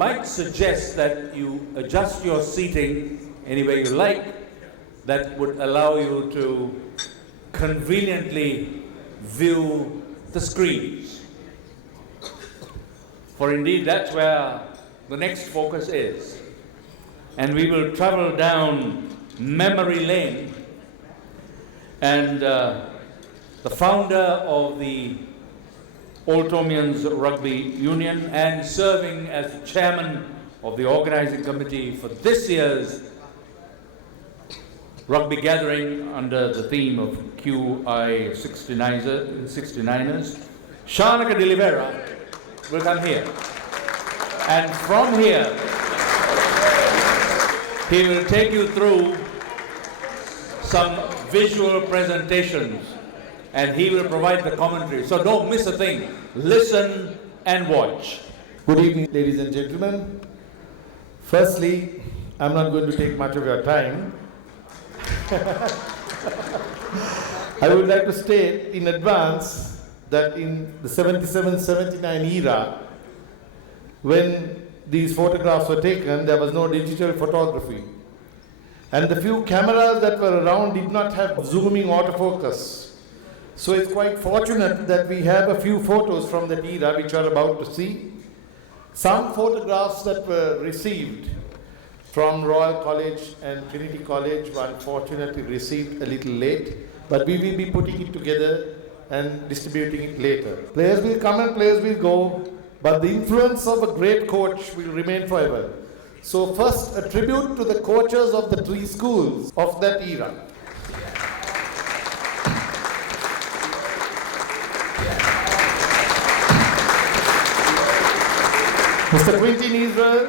might suggest that you adjust your seating any way you like. That would allow you to conveniently view the screens. For indeed, that's where the next focus is. And we will travel down memory lane. And the founder of the Old Tomians Rugby Union and serving as chairman of the organizing committee for this year's rugby gathering under the theme of QI 69ers, Shanaka de Oliveira will come here. And from here, he will take you through some visual presentations and he will provide the commentary. So don't miss a thing. Listen and watch. Good evening, ladies and gentlemen. Firstly, I'm not going to take much of your time. I would like to state in advance that in the 77-79 era, when these photographs were taken, there was no digital photography. And the few cameras that were around did not have zooming autofocus. So it's quite fortunate that we have a few photos from that era which you are about to see. Some photographs that were received from Royal College and Trinity College were unfortunately received a little late, but we will be putting it together and distributing it later. Players will come and players will go, but the influence of a great coach will remain forever. So first, a tribute to the coaches of the three schools of that era. Mr. Quintin Israel,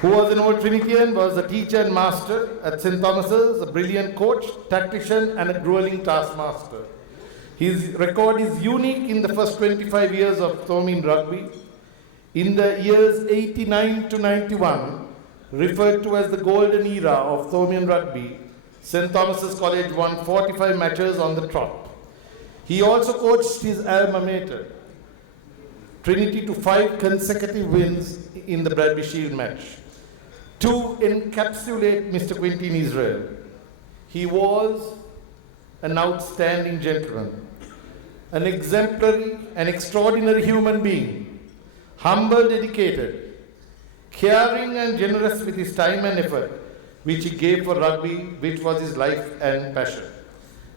who was an old Trinitian, was a teacher and master at St. Thomas's, a brilliant coach, tactician, and a grueling taskmaster. His record is unique in the first 25 years of Thomian rugby. In the years 89 to 91, referred to as the golden era of Thomian rugby, St. Thomas's College won 45 matches on the trot. He also coached his alma mater, Trinity, to 5 consecutive wins in the Bradby Shield match. To encapsulate Mr. Quintin Israel, he was an outstanding gentleman, an exemplary, an extraordinary human being, humble, dedicated, caring and generous with his time and effort, which he gave for rugby, which was his life and passion.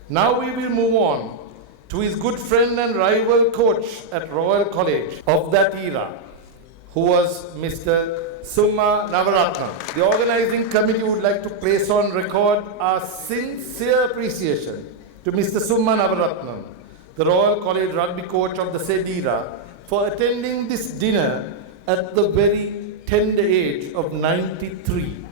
Now we will move on to his good friend and rival coach at Royal College of that era, who was Mr. Summa Navaratnam. The organizing committee would like to place on record our sincere appreciation to Mr. Summa Navaratnam, the Royal College rugby coach of the said era, for attending this dinner at the very tender age of 93.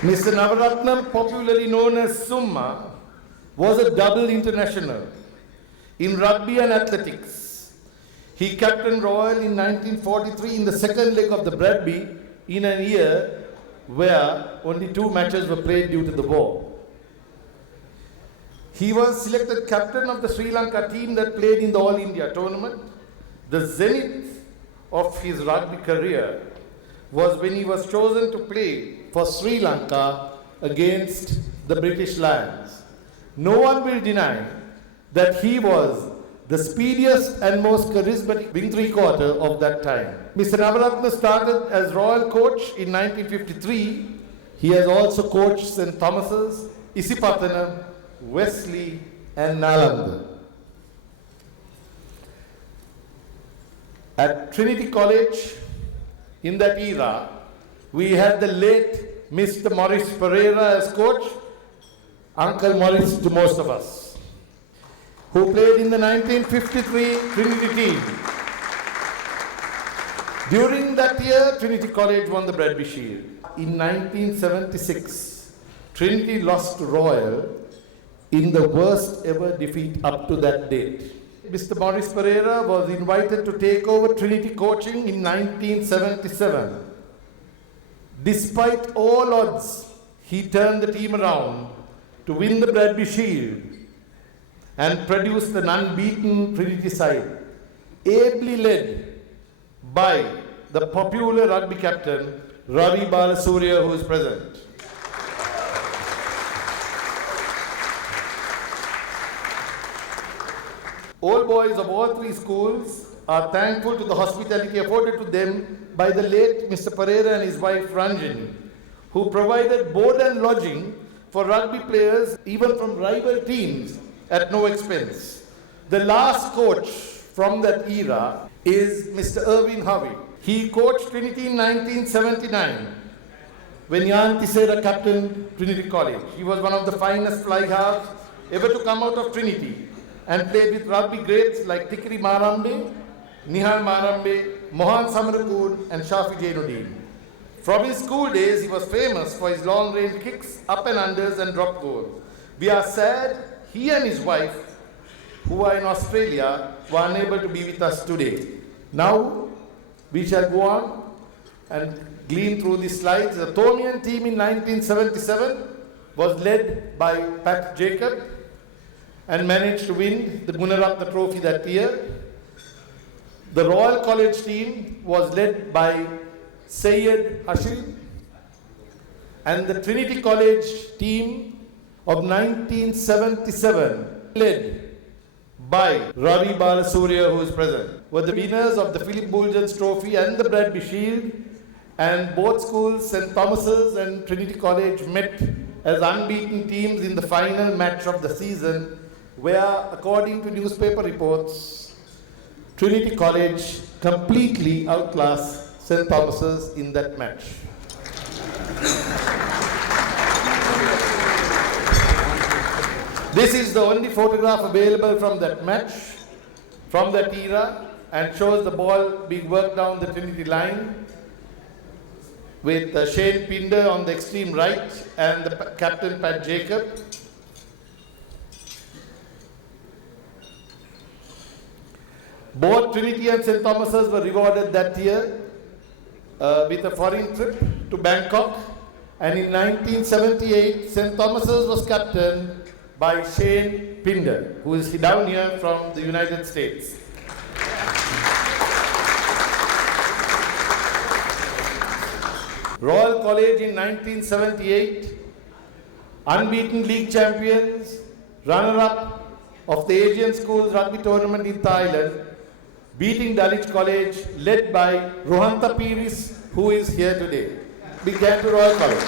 Mr. Navaratnam, popularly known as Summa, was a double international in rugby and athletics. He captained Royal in 1943 in the second leg of the Bradby in a year where only 2 matches were played due to the war. He was selected captain of the Sri Lanka team that played in the All India tournament. The zenith of his rugby career was when he was chosen to play for Sri Lanka against the British Lions. No one will deny that he was the speediest and most charismatic wing three-quarter of that time. Mr. Navaratnam started as Royal coach in 1953. He has also coached St. Thomas's, Isipatana, Wesley and Nalanda. At Trinity College, in that era, we had the late Mr. Maurice Pereira as coach, Uncle Maurice to most of us, who played in the 1953 Trinity team. During that year, Trinity College won the Bradby Shield. In 1976, Trinity lost to Royal in the worst ever defeat up to that date. Mr. Maurice Pereira was invited to take over Trinity coaching in 1977. Despite all odds, he turned the team around to win the Bradby Shield and produced an unbeaten Trinity side, ably led by the popular rugby captain Ravi Balasuriya, who is present. All boys of all three schools are thankful to the hospitality afforded to them by the late Mr. Pereira and his wife Ranjani, who provided board and lodging for rugby players even from rival teams at no expense. The last coach from that era is Mr. Irwin Harvey. He coached Trinity in 1979 when Jan Tissera captained Trinity College. He was one of the finest fly halves ever to come out of Trinity and played with rugby greats like Tikri Marambe, Nihal Marambe, Mohan Samarakoon and Shafi Jainuddin. From his school days, he was famous for his long-range kicks, up and unders and drop goals. We are sad he and his wife, who are in Australia, were unable to be with us today. Now, we shall go on and glean through these slides. The Thomian team in 1977 was led by Pat Jacob and managed to win the Gunaratna Trophy that year. The Royal College team was led by Syed Hashim, and the Trinity College team of 1977, led by Ravi Balasuriya, who is present, were the winners of the Philip Bulgens Trophy and the Bradby Shield, and both schools, St. Thomas's and Trinity College, met as unbeaten teams in the final match of the season, where, according to newspaper reports, Trinity College completely outclassed St. Thomas's in that match. This is the only photograph available from that match, from that era, and shows the ball being worked down the Trinity line with Shane Pinder on the extreme right and the captain Pat Jacob. Both Trinity and St. Thomas's were rewarded that year with a foreign trip to Bangkok, and in 1978 St. Thomas's was captained by Shane Pinder, who is down here from the United States. Royal College in 1978, unbeaten league champions, runner-up of the Asian Schools Rugby Tournament in Thailand, beating Dulwich College, led by Rohantha Piris, who is here today. Big hand to Royal College.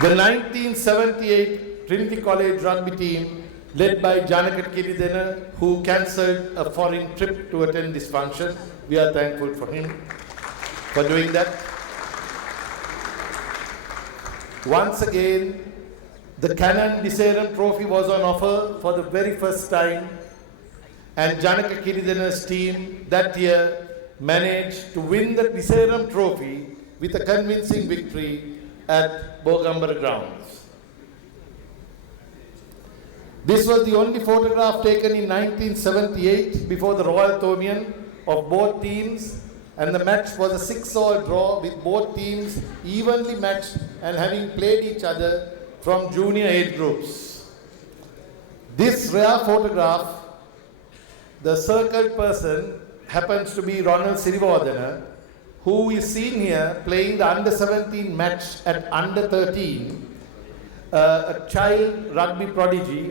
The 1978 Trinity College rugby team, led by Janakat Kiridena, who cancelled a foreign trip to attend this function. We are thankful for him for doing that. Once again, the Canon Disseram Trophy was on offer for the very first time, and Janaka Kiridena's team that year managed to win the Disseram Trophy with a convincing victory at Bogambara grounds. This was the only photograph taken in 1978 before the Royal Thomian of both teams, and the match was a 6-all draw with both teams evenly matched and having played each other from junior age groups. This rare photograph, the circled person happens to be Ronald Sirivardhana, who is seen here playing the under-17 match at under-13, a child rugby prodigy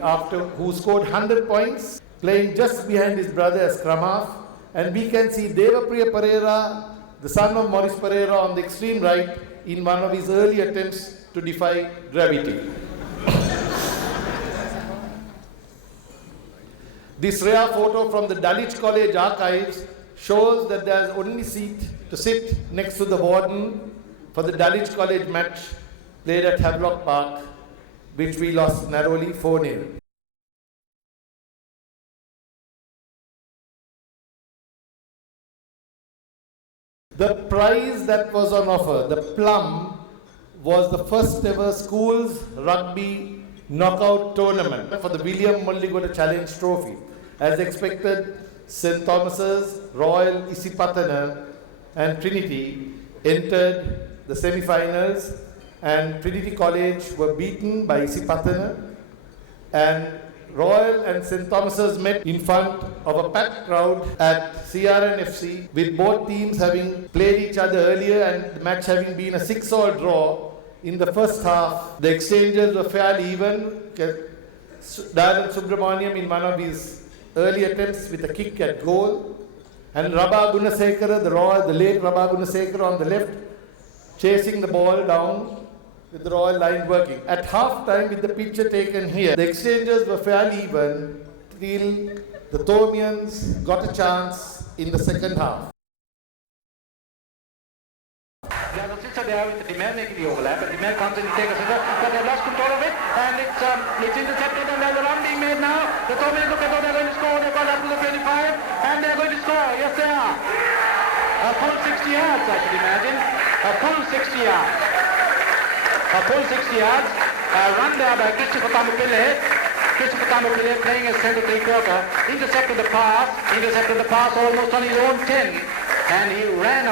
who scored 100 points, playing just behind his brother as scrum half. And we can see Devapriya Pereira, the son of Maurice Pereira, on the extreme right in one of his early attempts to defy gravity. This rare photo from the Dulwich College archives shows that there is only seat to sit next to the warden for the Dulwich College match played at Havelock Park, which we lost narrowly 4-0. The prize that was on offer, the plum, was the first ever schools rugby knockout tournament for the William Mulligoda Challenge Trophy. As expected, St. Thomas's, Royal Isipatana and Trinity entered the semi-finals, and Trinity College were beaten by Isipathana, and Royal and St. Thomas's met in front of a packed crowd at CRNFC, with both teams having played each other earlier and the match having been a 6-all draw. In the first half, the exchanges were fairly even. Darren Subramaniam in one of his early attempts with a kick at goal, and Rabba Gunasekara, the late Rabba Gunasekara on the left, chasing the ball down with the Royal line working. At half time, with the picture taken here, the exchanges were fairly even till the Thomians got a chance in the second half. There's a sitter there with the Demel making the overlap, and Demel comes in to take a sitter, but they've lost control of it, and it's intercepted, and there's a run being made now. The Thomians look as though they're going to score. They've got up to the 25, and they're going to score. Yes, they are. A full 60 yards, I should imagine. A full 60 yards. A full 60 yards. Run there by Christopher Tamupille. Christopher Tamupille playing as centre three-quarter. Intercepted the pass almost on his own 10. And he ran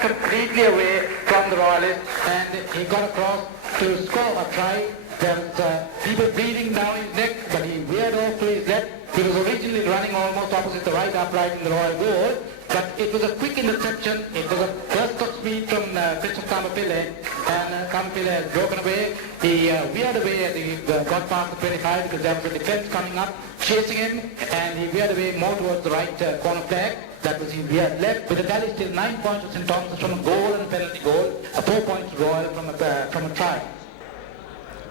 completely away from the Royalists, and he got across to score a try. There was people breathing down his neck, but he veered off to his left. He was originally running almost opposite the right upright in the Royal goal, but it was a quick interception. It was a burst of speed from Christopher Tamupille, and Tamupille has broken away. He veered away as he got past the 25 because there was a defense coming up, chasing him, and he veered away more towards the right corner flag. That was he veered left, with the tally still 9 points to St. Thomas from a goal and a penalty goal, 4 points to Royal from a try.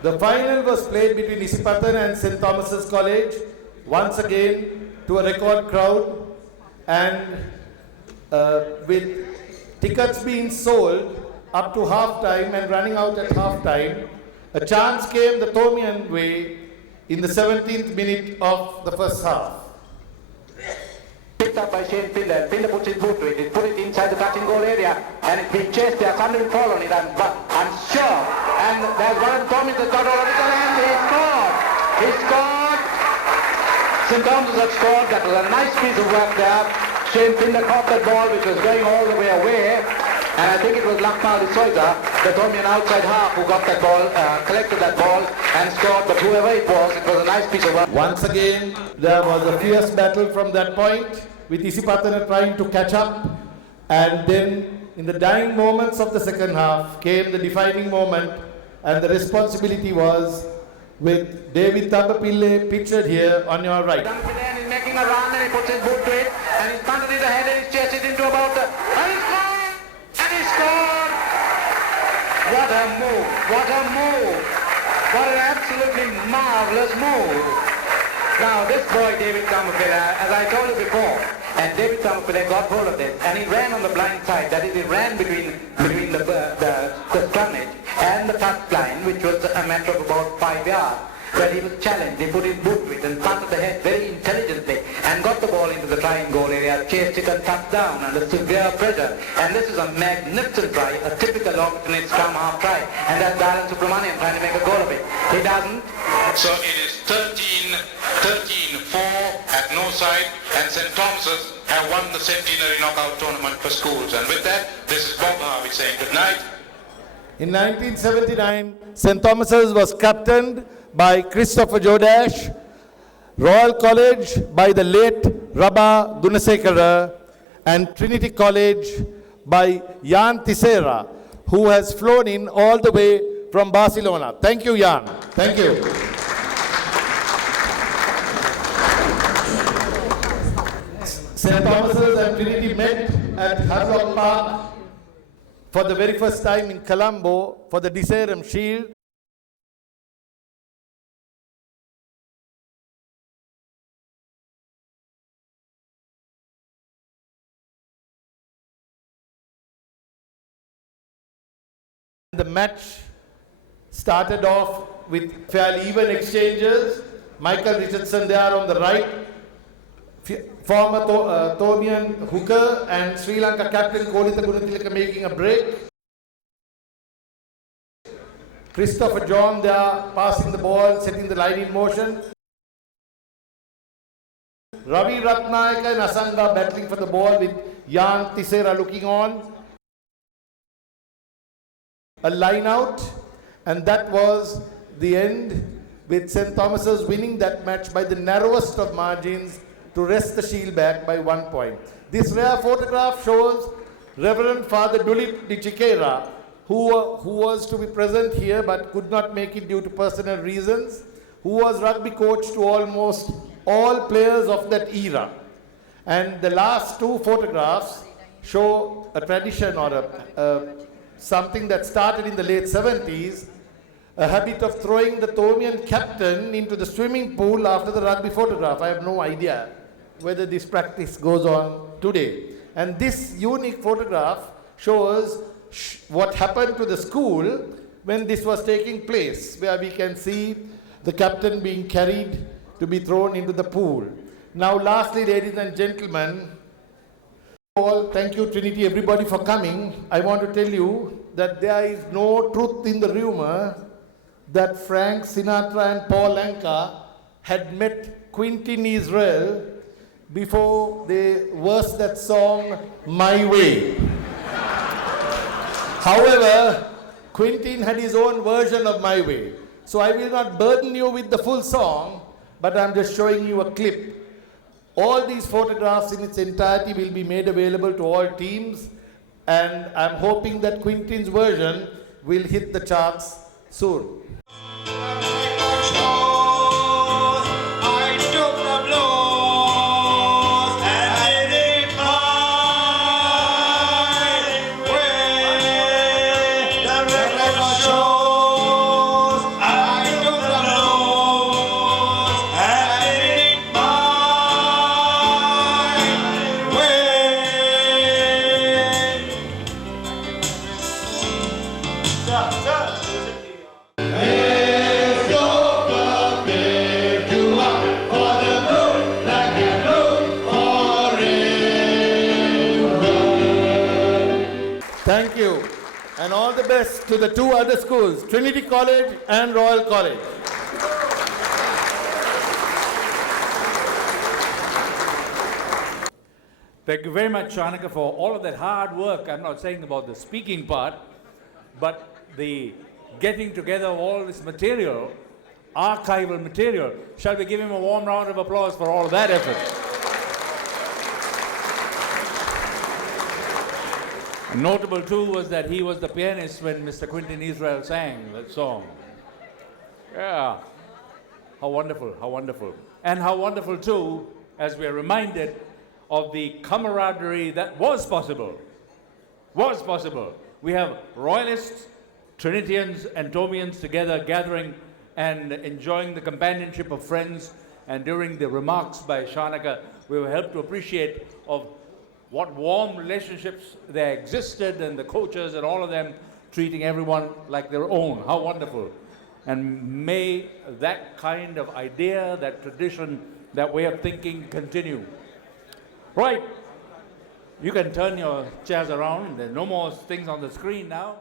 The final was played between Isipathana and St. Thomas's College, once again to a record crowd, and with tickets being sold up to half time and running out at half time, a chance came the Thomian way in the 17th minute of the first half. Picked up by Shane Piller. Piller puts his boot to it. He put it inside the touching goal area, and it's being chased there. Somebody will fall on it, I'm sure. And there's one of the Thomas that's got all of it, and he scored. He scored. St. Thomas has scored. That was a nice piece of work there. Shane Piller caught that ball, which was going all the way away. And I think it was Lakmal Soita, the Thomian outside half, who got that ball, collected that ball and scored. But whoever it was a nice piece of work. Once again, there was a fierce battle from that point, with Isipathana trying to catch up, and then in the dying moments of the second half came the defining moment, and the responsibility was with David Tambapille pictured here on your right. Tambapille is making a run, and he puts his boot to it, and he's punted it ahead, and he's chased it into about the... And he scored! And he scored! What a move! What a move! What an absolutely marvellous move! Now this boy David Tambapille, as I told you before, and David Tambapille got hold of this, and he ran on the blind side. That is, he ran between the scrummage and the touch line, which was a matter of about 5 yards. But he was challenged. He put his boot to it and punted the head very intelligently, and got the ball into the trying goal area, chased it and touched down under severe pressure. And this is a magnificent try, a typical alternate scrum half try. And that's Darren Subramaniam trying to make a goal of it. He doesn't. So it is 13-4 at no side, and St. Thomas's have won the centenary knockout tournament for schools. And with that, this is Bob Harvey saying good night. In 1979, St. Thomas's was captained by Christopher Jodash, Royal College by the late Rabba Gunasekara, and Trinity College by Jan Tissera, who has flown in all the way from Barcelona. Thank you, Jan. Thank you. St. Thomas's and Trinity met at Havelock Park for the very first time in Colombo for the Disserum Shield. The match started off with fairly even exchanges. Michael Richardson there on the right, former Thomian hooker and Sri Lanka captain Kolita Gunatilaka making a break. Christopher John there passing the ball, setting the line in motion. Ravi Ratnayaka and Asanga battling for the ball with Jan Tissera looking on. a line out, and that was the end, with St. Thomas's winning that match by the narrowest of margins to wrest the shield back by 1 point. This rare photograph shows Reverend Father Dulip Di Chiquera, who was to be present here but could not make it due to personal reasons, who was rugby coach to almost all players of that era. And the last two photographs show a tradition or something that started in the late 70s, a habit of throwing the Thomian captain into the swimming pool after the rugby photograph. I have no idea whether this practice goes on today. And this unique photograph shows what happened to the school when this was taking place, where we can see the captain being carried to be thrown into the pool. Now lastly, ladies and gentlemen, all, thank you Trinity, everybody for coming. I want to tell you that there is no truth in the rumor that Frank Sinatra and Paul Anka had met Quintin Israel before they versed that song, My Way. However, Quintin had his own version of My Way. So I will not burden you with the full song, but I'm just showing you a clip. All these photographs in its entirety will be made available to all teams, and I'm hoping that Quintin's version will hit the charts soon. Thank you, and all the best to the two other schools, Trinity College and Royal College. Thank you very much, Shanaka, for all of that hard work. I'm not saying about the speaking part, but the getting together of all this material, archival material. Shall we give him a warm round of applause for all of that effort? And notable too was that he was the pianist when Mr. Quintin Israel sang that song. Yeah, how wonderful, how wonderful. And how wonderful too, as we are reminded of the camaraderie that was possible. Was possible. We have Royalists, Trinitians and Thomians together gathering and enjoying the companionship of friends, and during the remarks by Shanaka, we were helped to appreciate of what warm relationships there existed, and the coaches and all of them treating everyone like their own. How wonderful. And may that kind of idea, that tradition, that way of thinking continue. Right, you can turn your chairs around. There are no more things on the screen now.